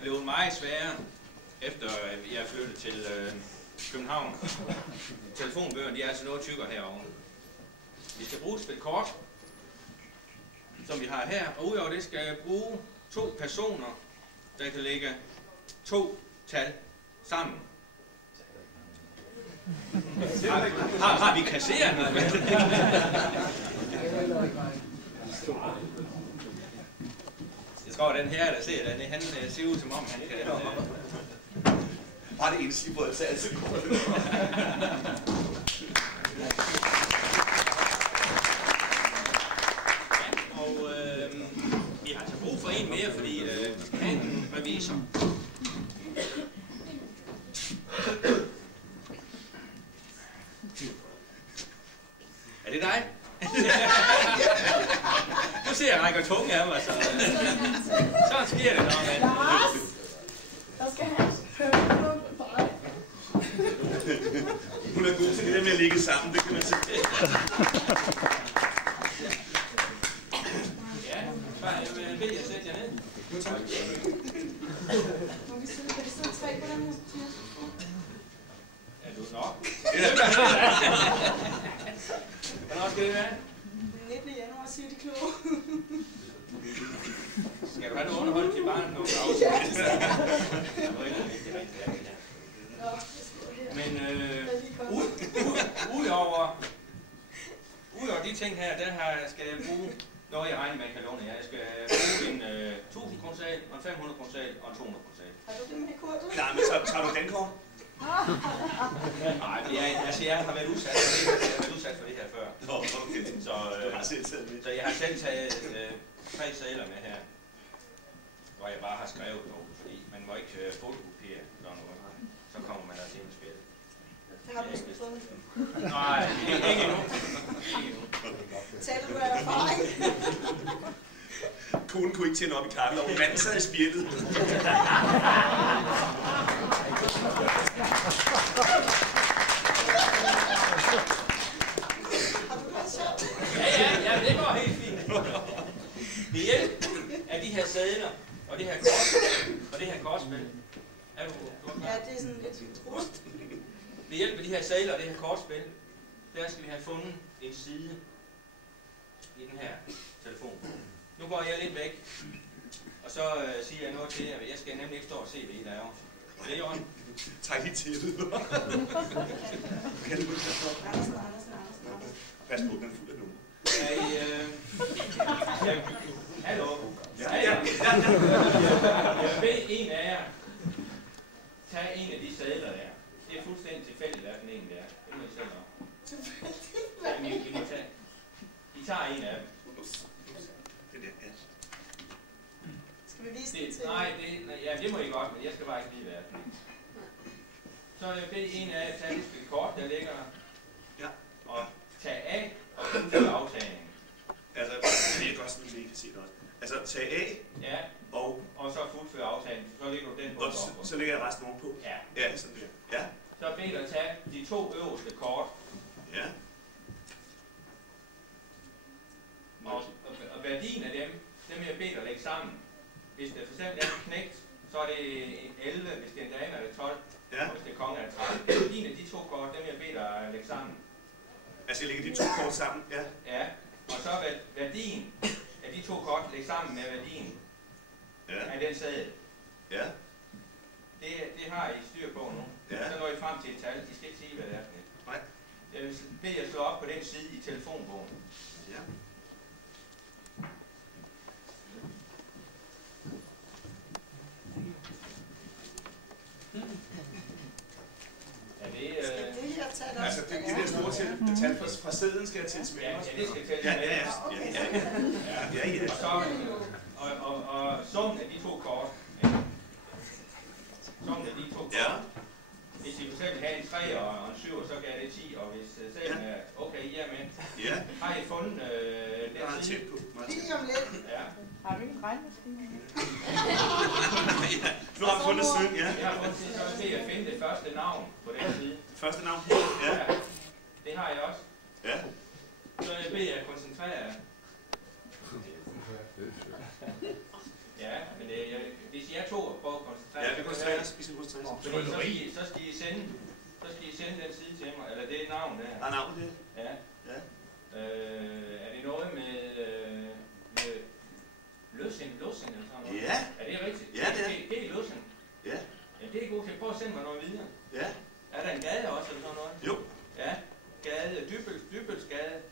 Det er blevet meget sværere, efter jeg er flyttet til København. Telefonbøgerne, de er altså noget tykkere herovre. Vi skal bruge et spil kort, som vi har her, og udover det skal jeg bruge 2 personer, der kan lægge 2 tal sammen. Har vi kassererne? Jeg tror, den her, der ser den, han ser ud som om, han kan... Bare det ene sige på et salgsekort. Og vi har altså brug for en mere, fordi vi skal have en revisor. Er det dig? Nu ser jeg rækker tunge af mig, så sker det noget, mand. Lars! Der skal have høvdpunkt på dig. Hun er god til det der med at ligge sammen, det kan man se. Ja, jeg vil jeg sætte jer ned. Nu tak. Kan vi sidde 3 på den her tirsdag? Er du nok? Hvornår skal det være? 19. januar, siger de kloge. Skal du have noget underhold til barnet nu? Ja, Men udover de ting her, skal jeg bruge noget, jeg regner med, jeg kan låne jer. Jeg skal bruge en 1000 kroner sal, og en 500 kroner sal, og en 200 kroner sal. Har du det med i kortet? Nej, men tager du den kort? Nej, jeg har været udsat for det her før. Nå, okay. Så, du har selv taget med. Så jeg har selv taget 3 sæler med her, hvor jeg bare har skrevet noget, fordi man må ikke fotokopiere sådan noget. Så kommer man altså ind i spillet. Det har du sgu sådan. Nej, ikke endnu. Taler du af erfaring? Konen kunne ikke tænde op i kakkeloven, og manden sad i spjældet. Ja, det går helt fint. Ved hjælp af de her sædler, og det her kortspil, og det her kortspil. Ja, det er sådan et trust. Ved hjælp af de her sædler og det her kortspil, der skal vi have fundet en side i den her telefon. Nu går jeg lidt væk, og så siger jeg noget til jer. Jeg skal nemlig ikke stå og se, hvad I laver. Er det i orden? Træk lige til det. Andersen. Pas på, den er fuld af nogen. Hallo? Ja. Jeg vil en af jer tage en af de sædler der. Det er fuldstændig tilfældigt, hvad den ene der. Det må I selv om. Tilfældigt? I må tage. I tager en af dem. Det der, ja. Skal vi vise det til? Nej, det må I godt, men jeg skal bare ikke lige være den. Så jeg beder en af jer tage et stykke kort, der ligger der. Ja. Og tage af og fuldføre aftagningen. Altså, det er godt, så vi kan se det også. Altså, tag af, Ja, og så fuldføre aftagningen. Så lægger du den på. og så lægger jeg resten ovenpå. Ja. Ja, sådan der. Ja. Så beder dig tage de 2 øverste kort. Ja. Og værdien af dem vil jeg bede dig lægge sammen. Hvis det for eksempel er en knægt, så er det 11, hvis det er en dame er det 12, Ja. og hvis det er konge er det 13. Værdien af de 2 kort, dem vil jeg bede dig lægge sammen. Altså, jeg lægger de 2 kort sammen. Ja. Ja, og så værdien af de 2 kort lægge sammen med værdien af den sædel. Ja. Det har I styr på nu. Ja. Så når I frem til et tal. I skal ikke sige, hvad det er. Nej. Jeg vil bede jer slå op på den side i telefonbogen. Ja. Skal det her tage dig? Altså, det der store tal fra sædlen skal jeg til tilbage. Ja, det skal tælle Ja, med. ja. Og så og summen af de 2 kort. Summen af de 2 kort. Ja. Hvis I for eksempel havde en 3 og en 7, så gav det 10, og hvis sædlen er okay, I er med. Ja. Har I fundet den side? Lige om lidt. Ja. Har du ikke en regnmaskine? Nu har vi fundet siden, ja. Jeg har fundet siden, så vil jeg finde det første navn på den side. Første navn? Ja. Det har jeg også. Ja. Så jeg beder jer koncentrere jer. Ja, men hvis I er 2 og prøver at Så skal I sende den side til mig, eller det navn der. Der er navn det? Ja. Ja. Er det noget med løsning eller sådan noget? Ja. Er det rigtigt? Ja, det er. Det er løsning. Ja. Ja, det er godt. Kan prøve at sende mig noget videre? Ja. Er der en gade også, eller sådan noget? Jo. Ja. Gade, Dybølsgade.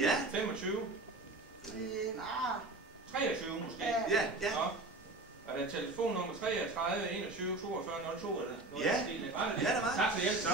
Ja. 25. Nej. 23 måske. Ja, ja. Nå. Er der telefonnummer 33 21 42 02 eller noget? Ja. Var det det? Ja, det var. Tak for hjælp. Så.